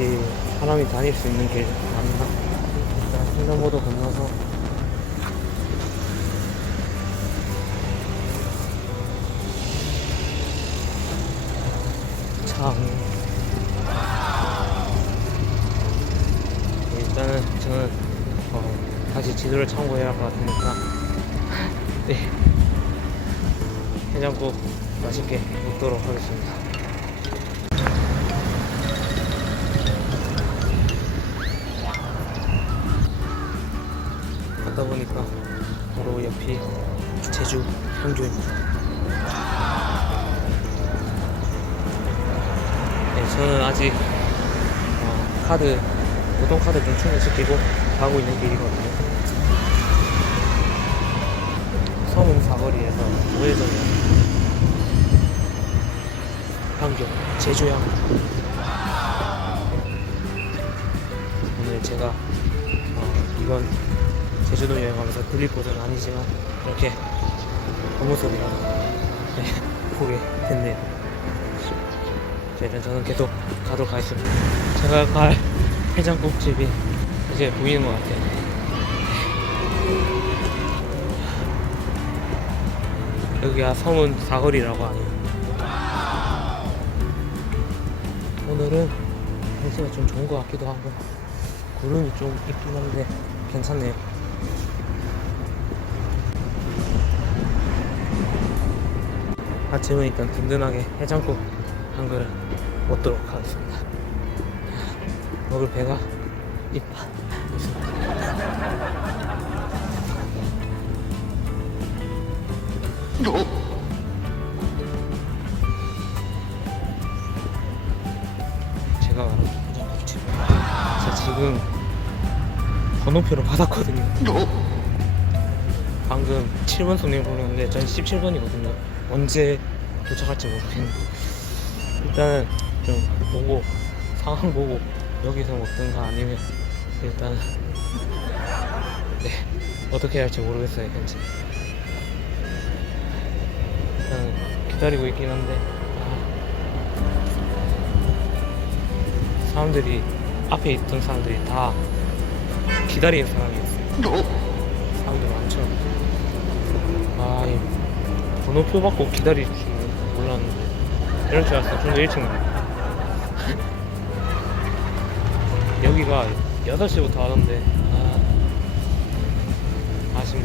이 사람이 다닐 수 있는 길 맞나? 일단 횡단보도 건너서 참 일단은 저는 어, 다시 지도를 참고해야 할 것 같으니까 네. 해장국 맛있게 먹도록 하겠습니다. 갔다 보니까 바로 옆이 제주 향교입니다. 저는 아직 어, 카드 교통카드 좀 충전시키고 가고 있는 길이거든요. 서문 사거리에서 우회전이요. 향교, 제주향. 오늘 제가 어, 이번 제주도 여행하면서 들릴 곳은 아니지만 이렇게 업무 소리가 네, 보게 됐네요. 자, 일단 저는 계속 가도록 하겠습니다. 제가 갈 해장국집이 이제 보이는 것 같아요. 여기가 서문 사거리라고 하네요. 오늘은 날씨가 좀 좋은 것 같기도 하고 구름이 좀 있긴 한데 괜찮네요. 아침은 일단 든든하게 해장국 한 그릇 먹도록 하겠습니다. 먹을 배가 있다. 있습니다. 제가 말한 해장국집. 제가 지금 번호표를 받았거든요. 방금 7번 손님 보냈는데 전 17번이거든요. 언제 도착할지 모르겠는데 일단은 좀 보고 상황 보고 여기서 먹든가 아니면 일단 네 어떻게 해야 할지 모르겠어요 현재. 일단 기다리고 있긴 한데 아, 사람들이 앞에 있던 사람들이 다 기다리는 사람이었어요. 사람들 많죠. 아, 이 번호표 받고 기다릴 줄 몰랐는데 이럴 줄 알았어. 좀더 일찍 나와. 여기가 8시부터 하던데 아, 아쉽네.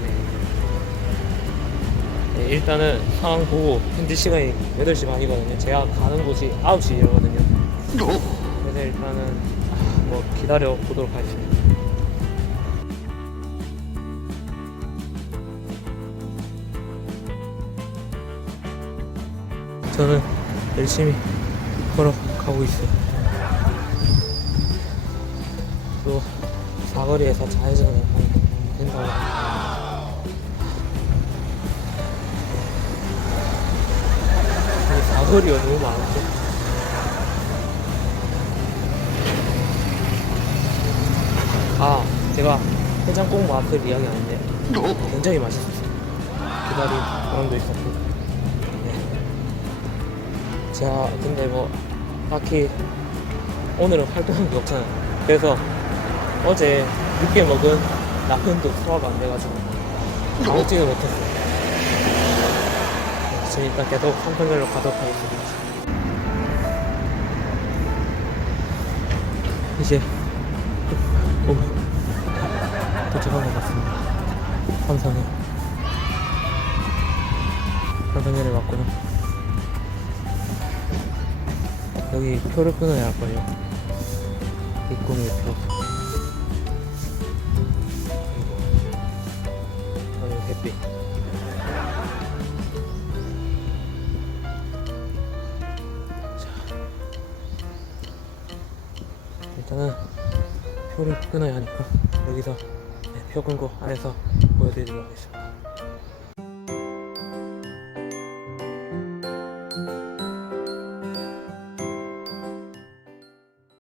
네, 일단은 상황 보고 현재 시간이 8시 반이거든요. 제가 가는 곳이 9시이거든요. 그래서 일단은 아, 뭐 기다려 보도록 하겠습니다. 저는 열심히 걸어가고 있어요. 또 사거리에서 하면 된다고. 사거리가 너무 많은데? 아 제가 해장국 맛을 이야기 하는데 굉장히 맛있었어요. 기다린 사람도 있었고 네. 제가 근데 뭐 딱히 오늘은 활동한 게 없잖아요. 그래서 어제 늦게 먹은 라면도 소화가 안 돼가지고 먹지를 못했어요. 네, 지금 일단 계속 한편별로 가도록 하겠습니다. 이제 오, 도착한 것 같습니다. 환상에 환상에를 왔고요. 여기 표를 끊어야 할 거예요. 입구의 표. 그리고 햇빛. 자, 일단은 표를 끊어야 하니까 여기서 네, 표 끊고 안에서 보여드리도록 하겠습니다.